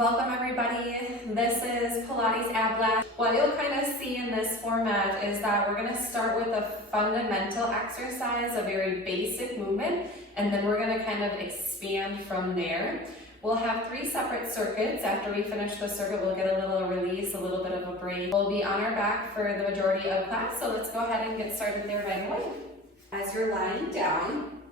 Welcome everybody. This is Pilates Ab Blast. What you'll kind of see in this format is that we're going to start with a fundamental exercise, a very basic movement, and then we're going to kind of expand from there. We'll have 3 separate circuits. After we finish the circuit, we'll get a little release, a little bit of a break. We'll be on our back for the majority of class, so let's go ahead and get started there right away. As you're lying down,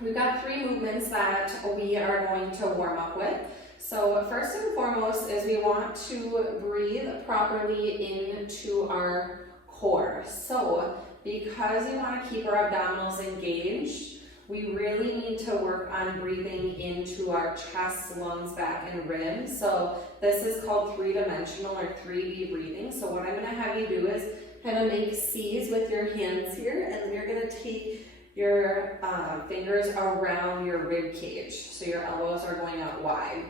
we've got 3 movements that we are going to warm up with. So first and foremost is we want to breathe properly into our core. So because we want to keep our abdominals engaged, we really need to work on breathing into our chest, lungs, back, and ribs. So this is called 3-dimensional or 3D breathing. So what I'm going to have you do is kind of make C's with your hands here, and then you're going to take your fingers around your rib cage. So your elbows are going out wide.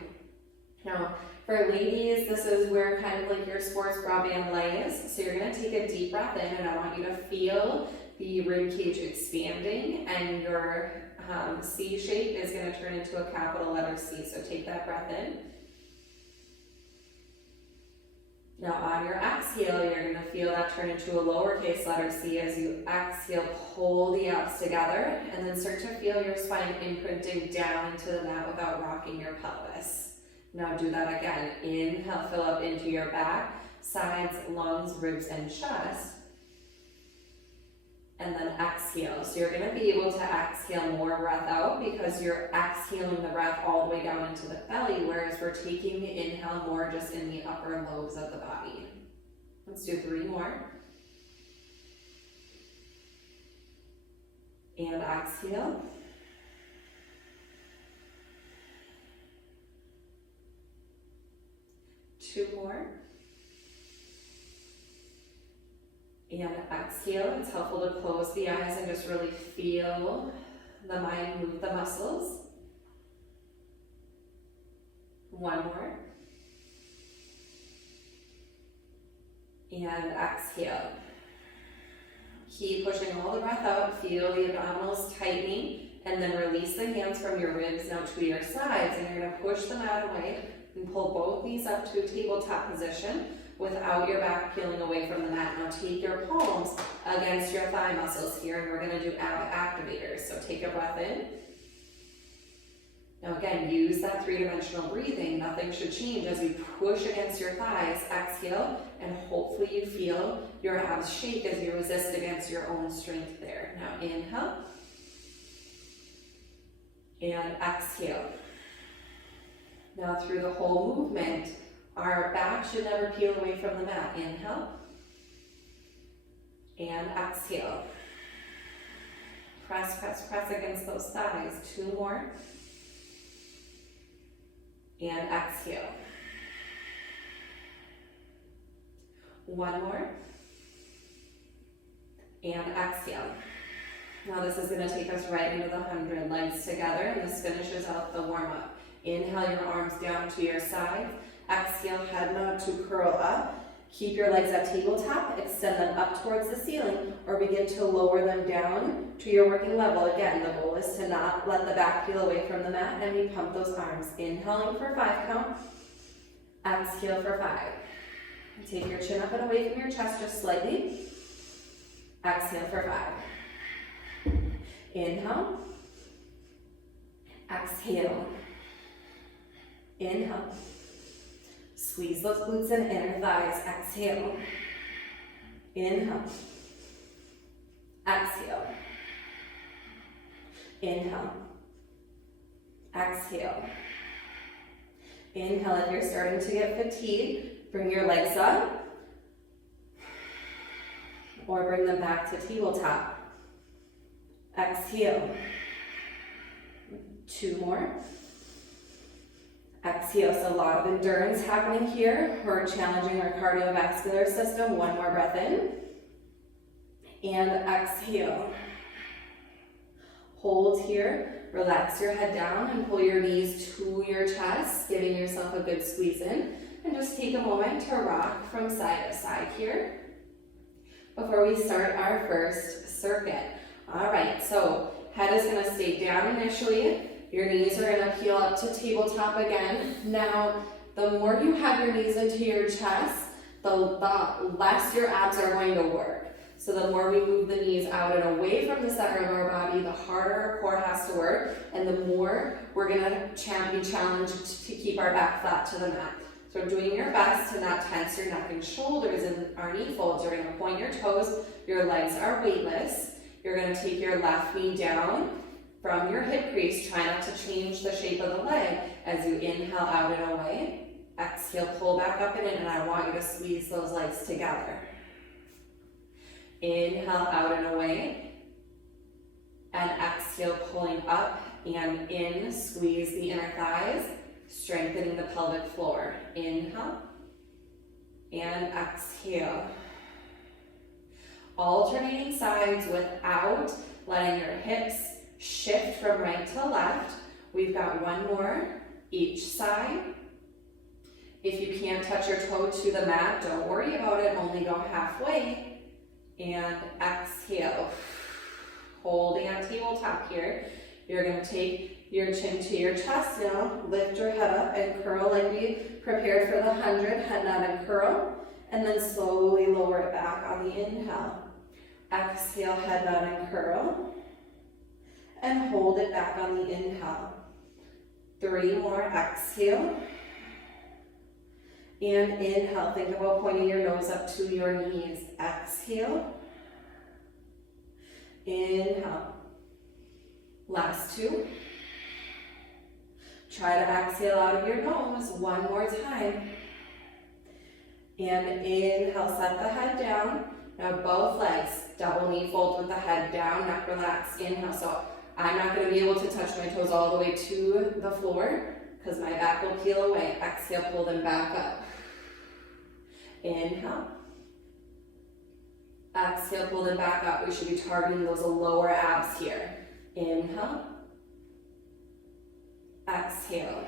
Now, for ladies, this is where kind of like your sports bra band lays. So you're going to take a deep breath in, and I want you to feel the rib cage expanding, and your C shape is going to turn into a capital letter C. So take that breath in. Now on your exhale, you're going to feel that turn into a lowercase letter C. As you exhale, pull the abs together, and then start to feel your spine imprinting down into the mat without rocking your pelvis. Now do that again. Inhale, fill up into your back, sides, lungs, ribs, and chest. And then exhale. So you're going to be able to exhale more breath out because you're exhaling the breath all the way down into the belly, whereas we're taking the inhale more just in the upper lobes of the body. Let's do 3 more. And exhale. Two more. And exhale. It's helpful to close the eyes and just really feel the mind move the muscles. 1 more. And exhale. Keep pushing all the breath out. Feel the abdominals tightening, and then release the hands from your ribs now to your sides, and you're going to push the mat away and pull both knees up to a tabletop position without your back peeling away from the mat. Now take your palms against your thigh muscles here, and we're going to do ab activators. So take a breath in. Now again, use that 3-dimensional breathing. Nothing should change as you push against your thighs. Exhale, and hopefully you feel your abs shake as you resist against your own strength there. Now inhale, and exhale. Now through the whole movement, our back should never peel away from the mat. Inhale, and exhale. Press, press, press against those thighs. 2 more. And exhale. 1 more. And exhale. Now this is going to take us right into the 100 legs together, and this finishes out the warm-up. Inhale your arms down to your side. Exhale, head nod to curl up. Keep your legs at tabletop. Extend them up towards the ceiling, or begin to lower them down to your working level. Again, the goal is to not let the back peel away from the mat, and we pump those arms. Inhaling for 5 count. Exhale for 5. Take your chin up and away from your chest just slightly. Exhale for 5. Inhale. Exhale. Inhale. Squeeze those glutes and inner thighs. Exhale. Inhale. Exhale. Inhale. Exhale. Inhale. If you're starting to get fatigued, bring your legs up or bring them back to tabletop. Exhale. 2 more. Exhale, so a lot of endurance happening here. We're challenging our cardiovascular system. 1 more breath in. And exhale. Hold here. Relax your head down and pull your knees to your chest, giving yourself a good squeeze in. And just take a moment to rock from side to side here before we start our first circuit. All right, so head is going to stay down initially. Your knees are going to peel up to tabletop again. Now, The more you have your knees into your chest, the less your abs are going to work. So the more we move the knees out and away from the center of our body, the harder our core has to work, and the more we're going to be challenged to keep our back flat to the mat. So doing your best to not tense your neck and shoulders in our knee folds. You're going to point your toes, your legs are weightless. You're going to take your left knee down from your hip crease. Try not to change the shape of the leg as you inhale out and away. Exhale, pull back up and in, and I want you to squeeze those legs together. Inhale out and away, and exhale, pulling up and in. Squeeze the inner thighs, strengthening the pelvic floor. Inhale and exhale. Alternating sides without letting your hips shift from right to left. We've got one more each side. If you can't touch your toe to the mat, don't worry about it, only go halfway. And exhale. Holding on tabletop here. You're going to take your chin to your chest now. Lift your head up and curl like we prepared for the 100. Head nod and curl. And then slowly lower it back on the inhale. Exhale, head nod and curl. And hold it back on the inhale. 3 more. Exhale. And inhale, think about pointing your nose up to your knees. Exhale. Inhale. Last 2. Try to exhale out of your nose one more time. And inhale, set the head down. Now both legs, double knee fold with the head down, neck relaxed. Inhale, so I'm not going to be able to touch my toes all the way to the floor because my back will peel away. Exhale, pull them back up. Inhale. Exhale, pull them back up. We should be targeting those lower abs here. Inhale. Exhale.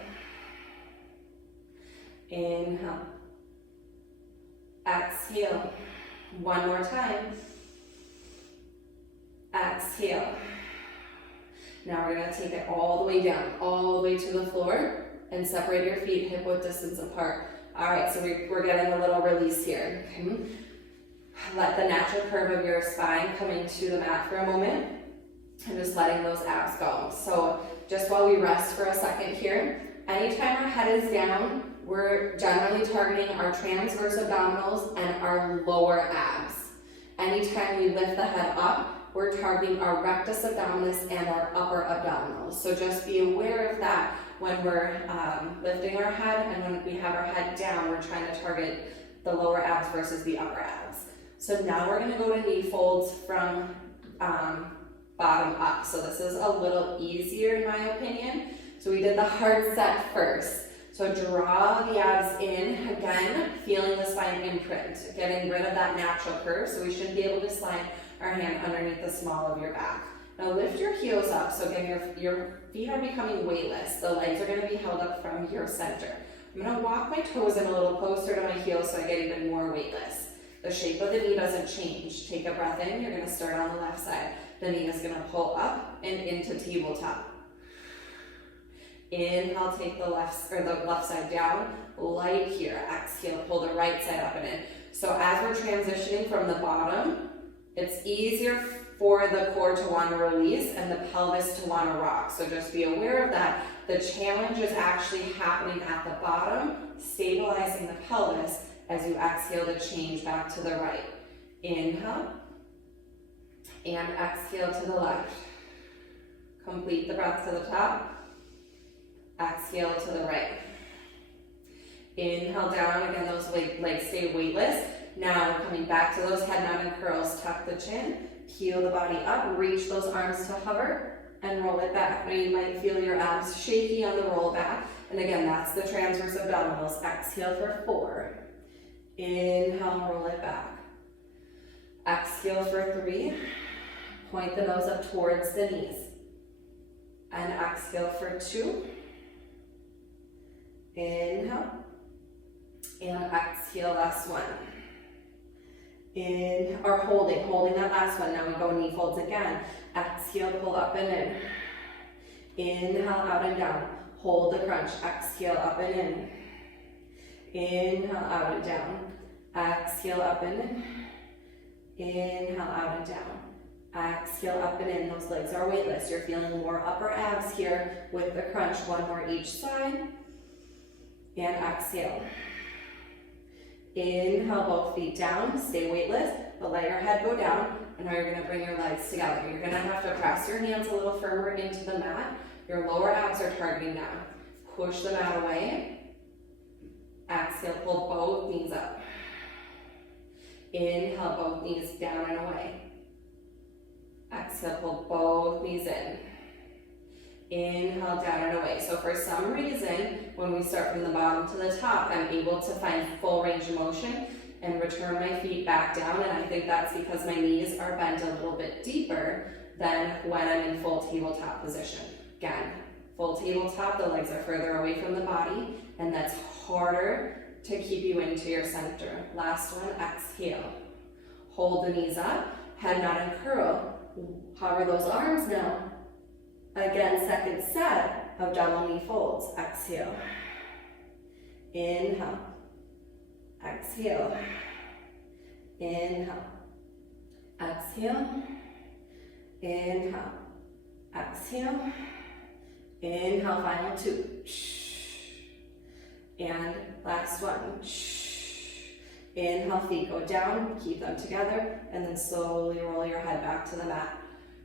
Inhale. Exhale. One more time. Exhale. Now we're going to take it all the way down, all the way to the floor, and separate your feet hip width distance apart. All right, so we're getting a little release here. Okay. Let the natural curve of your spine come into the mat for a moment, and just letting those abs go. So just while we rest for a second here, anytime our head is down, we're generally targeting our transverse abdominals and our lower abs. Anytime we lift the head up, we're targeting our rectus abdominis and our upper abdominals. So just be aware of that when we're lifting our head, and when we have our head down, we're trying to target the lower abs versus the upper abs. So now we're going to go to knee folds from bottom up. So this is a little easier in my opinion. So we did the hard set first. So draw the abs in, again, feeling the spine imprint, getting rid of that natural curve. So we should be able to slide our hand underneath the small of your back. Now lift your heels up, so again, your feet are becoming weightless. The legs are going to be held up from your center. I'm going to walk my toes in a little closer to my heels so I get even more weightless. The shape of the knee doesn't change. Take a breath in, you're going to start on the left side. The knee is going to pull up and into tabletop. Inhale, take the left side down, light here. Exhale, pull the right side up and in. So as we're transitioning from the bottom, it's easier for the core to want to release and the pelvis to want to rock. So just be aware of that. The challenge is actually happening at the bottom, stabilizing the pelvis as you exhale to change back to the right. Inhale and exhale to the left. Complete the breath to the top. Exhale to the right. Inhale down, again, those legs stay weightless. Now we're coming back to those head nod and curls. Tuck the chin, peel the body up, reach those arms to hover, and roll it back. Now you might feel your abs shaky on the roll back. And again, that's the transverse abdominals. Exhale for 4. Inhale, roll it back. Exhale for 3. Point the nose up towards the knees. And exhale for 2. Inhale. And exhale, last one. In, or holding that last one. Now we go knee folds again. Exhale, pull up and in. Inhale, out and down. Hold the crunch. Exhale, up and in. Inhale, out and down. Exhale, up and in. Inhale, out and down. Exhale, up and in. Those legs are weightless. You're feeling more upper abs here with the crunch. One more each side. And exhale. Inhale, both feet down. Stay weightless, but let your head go down. And now you're going to bring your legs together. You're going to have to press your hands a little firmer into the mat. Your lower abs are targeting down. Push the mat away. Exhale, pull both knees up. Inhale, both knees down and away. Exhale, pull both knees in. Inhale, down and away. So for some reason, when we start from the bottom to the top, I'm able to find full range of motion and return my feet back down. And I think that's because my knees are bent a little bit deeper than when I'm in full tabletop position. Again, full tabletop, the legs are further away from the body, and that's harder to keep you into your center. Last one, exhale. Hold the knees up, head nod and curl. Hover those arms now. Again, second set of double knee folds. Exhale. Inhale. Exhale. Inhale. Exhale. Inhale. Exhale. Inhale, final two. And last one. Inhale, feet go down, keep them together, and then slowly roll your head back to the mat.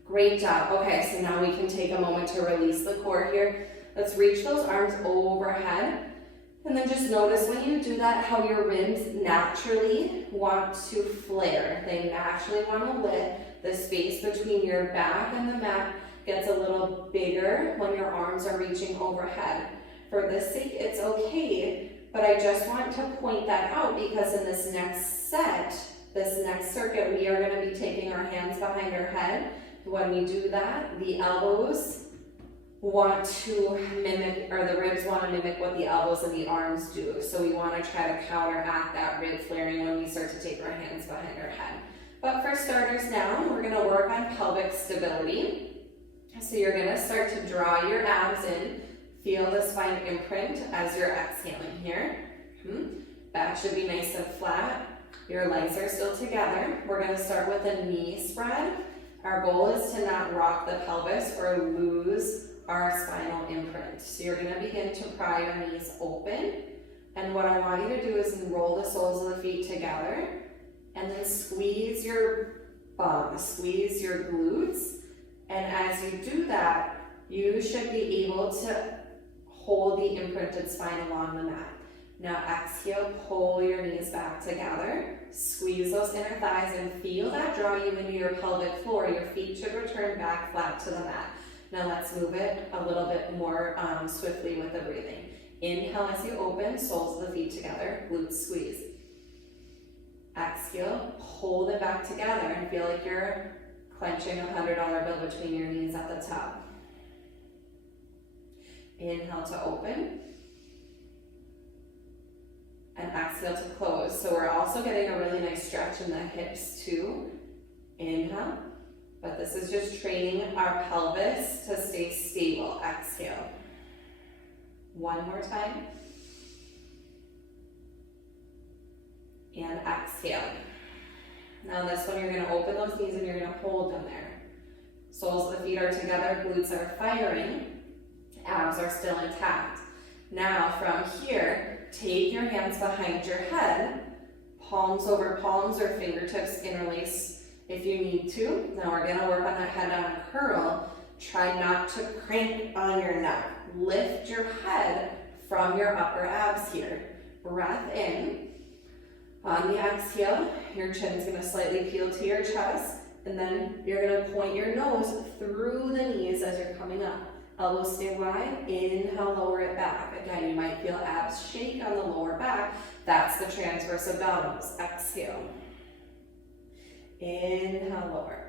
Great job. Okay, so now we can take a moment to release the core here. Let's reach those arms overhead. And then just notice when you do that, how your ribs naturally want to flare. They naturally want to lift. The space between your back and the mat gets a little bigger when your arms are reaching overhead. For this sake, it's okay, but I just want to point that out because in this next set, this next circuit, we are going to be taking our hands behind our head. When we do that, the elbows want to mimic, or the ribs want to mimic what the elbows and the arms do. So we want to try to counteract that rib flaring when we start to take our hands behind our head. But for starters now, we're going to work on pelvic stability. So you're going to start to draw your abs in. Feel the spine imprint as you're exhaling here. Back should be nice and flat. Your legs are still together. We're going to start with a knee spread. Our goal is to not rock the pelvis or lose our spinal imprint. So you're going to begin to pry your knees open. And what I want you to do is roll the soles of the feet together and then squeeze your bum, squeeze your glutes. And as you do that, you should be able to hold the imprinted spine along the mat. Now exhale, pull your knees back together. Squeeze those inner thighs and feel that draw you into your pelvic floor. Your feet should return back flat to the mat. Now let's move it a little bit more swiftly with the breathing. Inhale as you open, soles of the feet together, glutes squeeze. Exhale, hold it back together and feel like you're clenching a $100 bill between your knees at the top. Inhale to open. And exhale to close. So we're also getting a really nice stretch in the hips too. Inhale. But this is just training our pelvis to stay stable. Exhale. One more time. And exhale. Now this one you're going to open those knees and you're going to hold them there. Soles of the feet are together, glutes are firing, abs are still intact. Now from here, take your hands behind your head, palms over palms or fingertips interlace if you need to. Now we're going to work on that head down curl. Try not to crank on your neck. Lift your head from your upper abs here. Breath in. On the exhale, your chin's going to slightly peel to your chest, and then you're going to point your nose through the knees as you're coming up. Elbows stay wide. Inhale, lower it back. Again, you might feel abs shake on the lower back. That's the transverse abdominals. Exhale. Inhale, lower.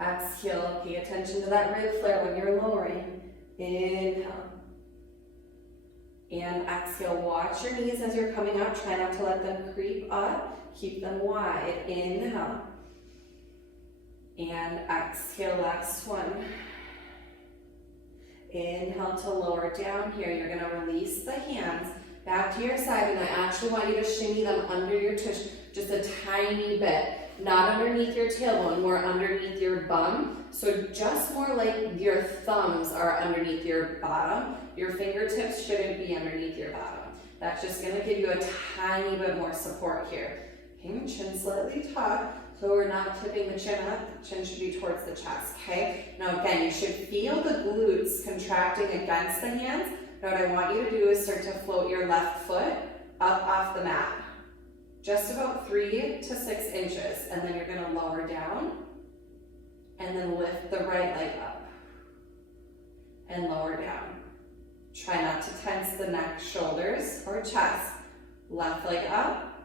Exhale, pay attention to that rib flare when you're lowering. Inhale. And exhale, watch your knees as you're coming out. Try not to let them creep up. Keep them wide. Inhale. And exhale, last one. Inhale to lower down here. You're going to release the hands back to your side, and I actually want you to shimmy them under your tush just a tiny bit. Not underneath your tailbone, more underneath your bum. So just more like your thumbs are underneath your bottom. Your fingertips shouldn't be underneath your bottom. That's just gonna give you a tiny bit more support here. Okay, chin slightly tucked, so we're not tipping the chin up. Chin should be towards the chest, okay? Now again, you should feel the glutes contracting against the hands. Now what I want you to do is start to float your left foot up off the mat. Just about 3 to 6 inches, and then you're gonna lower down, and then lift the right leg up, and lower down. Try not to tense the neck, shoulders, or chest. Left leg up,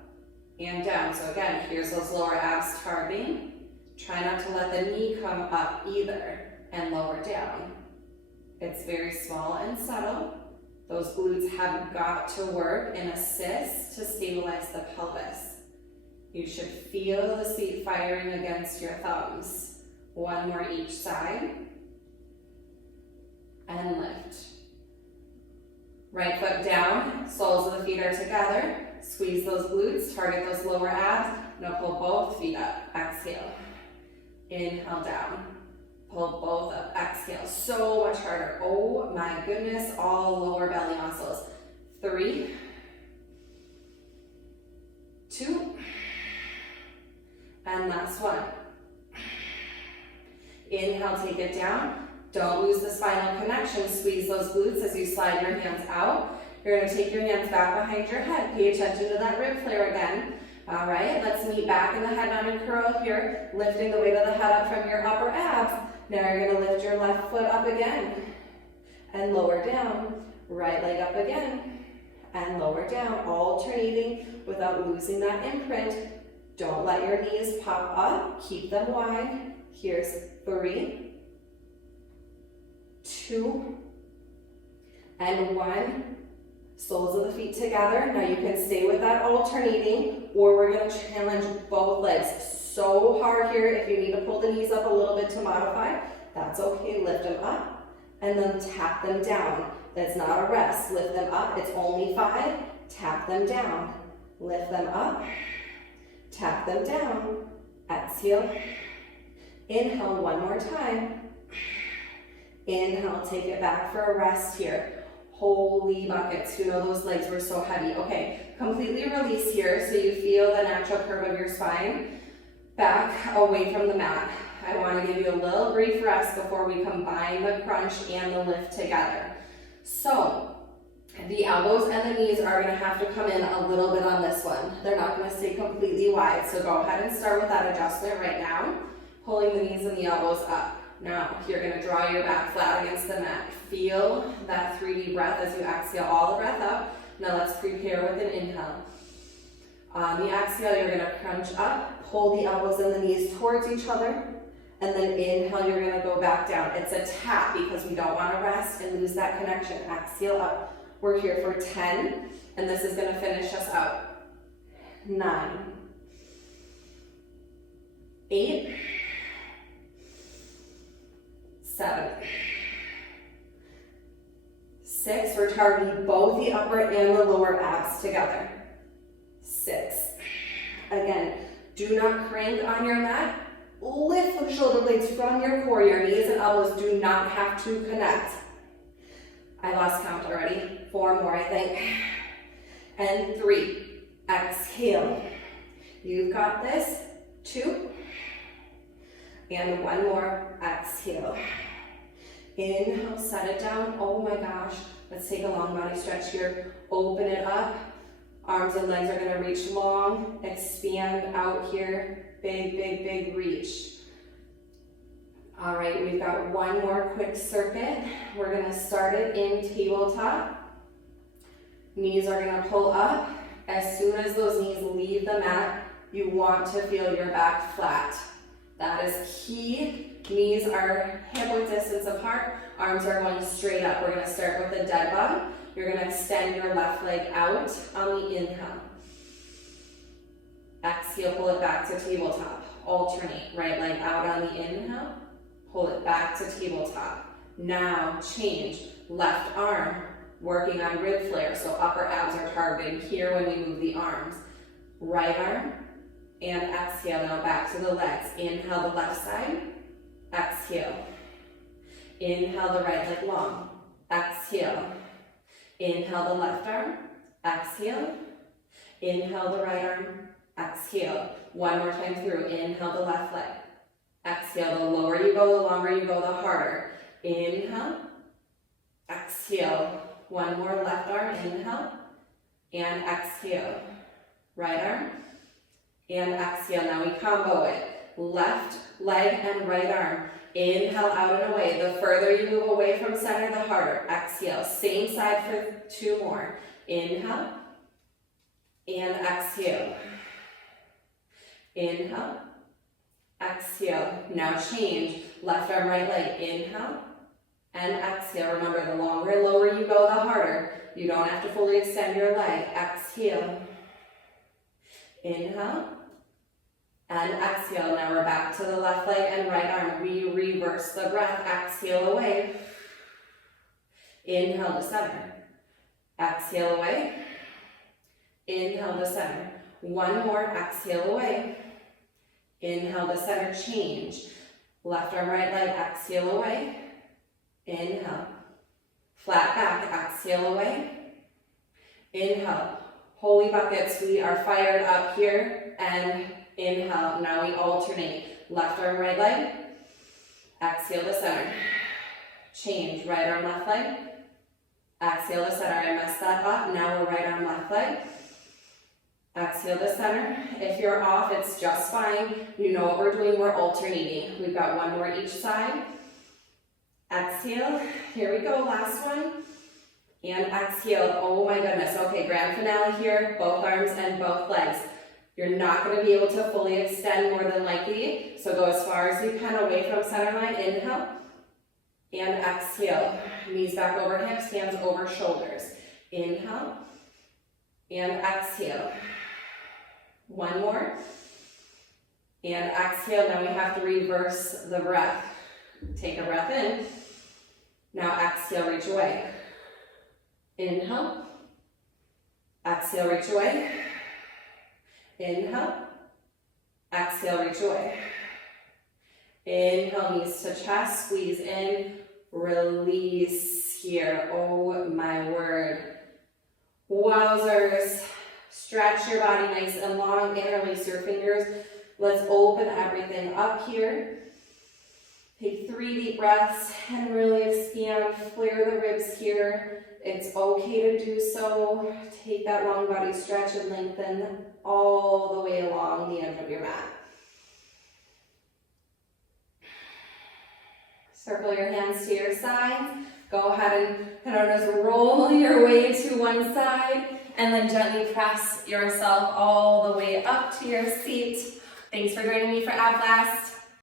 and down. So again, here's those lower abs targeting. Try not to let the knee come up either, and lower down. It's very small and subtle. Those glutes have got to work and assist to stabilize the pelvis. You should feel the seat firing against your thumbs. One more each side. And lift. Right foot down, soles of the feet are together. Squeeze those glutes, target those lower abs. Now pull both feet up, exhale. Inhale down. Pull both up, exhale. So much harder. Oh my goodness, all lower belly muscles. 3, 2, and last one. Inhale, take it down. Don't lose the spinal connection. Squeeze those glutes as you slide your hands out. You're going to take your hands back behind your head. Pay attention to that rib flare again. All right, let's meet back in the head nod and curl here, lifting the weight of the head up from your upper abs. Now you're going to lift your left foot up again and lower down. Right leg up again and lower down, alternating without losing that imprint. Don't let your knees pop up. Keep them wide. Here's 3, 2, and 1. Soles of the feet together. Now you can stay with that alternating, or we're going to challenge both legs so hard here. If you need to pull the knees up a little bit to modify, that's okay. Lift them up and then tap them down. That's not a rest. Lift them up. It's only 5. Tap them down. Lift them up. Tap them down. Exhale. Inhale one more time. Inhale, take it back for a rest here. Holy buckets, you know those legs were so heavy. Okay, completely release here so you feel the natural curve of your spine back away from the mat. I want to give you a little brief rest before we combine the crunch and the lift together. So, the elbows and the knees are going to have to come in a little bit on this one. They're not going to stay completely wide, so go ahead and start with that adjustment right now, pulling the knees and the elbows up. Now, you're going to draw your back flat against the mat. Feel that 3D breath as you exhale all the breath up. Now let's prepare with an inhale. On the exhale, you're going to crunch up, pull the elbows and the knees towards each other, and then inhale, you're going to go back down. It's a tap because we don't want to rest and lose that connection. Exhale up. We're here for 10, and this is going to finish us out. 9, 8, 7, 6, we're targeting both the upper and the lower abs together. 6, again, do not crank on your mat. Lift the shoulder blades from your core. Your knees and elbows do not have to connect. I lost count already. 4 more, I think. And 3, exhale. You've got this. 2, and 1 more, exhale. Inhale, set it down. Oh my gosh. Let's take a long body stretch here. Open it up. Arms and legs are going to reach long. Expand out here. Big, big, big reach. All right, we've got 1 more quick circuit. We're going to start it in tabletop. Knees are going to pull up. As soon as those knees leave the mat, you want to feel your back flat. That is key. Knees are hip width distance apart. Arms are going straight up. We're going to start with a dead bug. You're going to extend your left leg out on the inhale. Exhale, pull it back to tabletop. Alternate. Right leg out on the inhale. Pull it back to tabletop. Now change. Left arm working on rib flare, so upper abs are targeting here when we move the arms. Right arm, and exhale, now back to the legs. Inhale the left side, exhale. Inhale the right leg long, exhale. Inhale the left arm, exhale. Inhale the right arm, exhale. One more time through, inhale the left leg. Exhale, the lower you go, the longer you go, the harder. Inhale, exhale. One more left arm, inhale, and exhale. Right arm, and exhale. Now we combo it. Left leg and right arm. Inhale out and away. The further you move away from center, the harder. Exhale. Same side for 2 more. Inhale, and exhale. Inhale, exhale. Now change. Left arm, right leg. Inhale, and exhale. Remember, the longer and lower you go, the harder. You don't have to fully extend your leg. Exhale. Inhale, and exhale. Now we're back to the left leg and right arm. We reverse the breath. Exhale away. Inhale to center. Exhale away. Inhale to center. One more. Exhale away. Inhale to center. Change. Left arm, right leg. Exhale away. Inhale. Flat back. Exhale away. Inhale. Holy buckets, we are fired up here, and inhale. Now we alternate. Left arm, right leg. Exhale to center. Change. Right arm, left leg. Exhale to center. I messed that up. Now we're right arm, left leg. Exhale to center. If you're off, it's just fine. You know what we're doing. We're alternating. We've got one more each side. Exhale. Here we go. Last one. And exhale. Oh my goodness. Okay, grand finale here. Both arms and both legs. You're not going to be able to fully extend more than likely. So go as far as you can away from center line. Inhale. And exhale. Knees back over hips, hands over shoulders. Inhale. And exhale. One more. And exhale. Now we have to reverse the breath. Take a breath in. Now exhale, reach away. Inhale. Exhale, reach away. Inhale. Exhale, reach away. Inhale, knees to chest, squeeze in, release here. Oh my word. Wowzers. Stretch your body nice and long, interlace your fingers. Let's open everything up here. Take 3 deep breaths and really expand, flare the ribs here. It's okay to do so. Take that long body stretch and lengthen all the way along the edge of your mat. Circle your hands to your sides. Go ahead and kind of just roll your way to one side and then gently press yourself all the way up to your seat. Thanks for joining me for Ab Blast.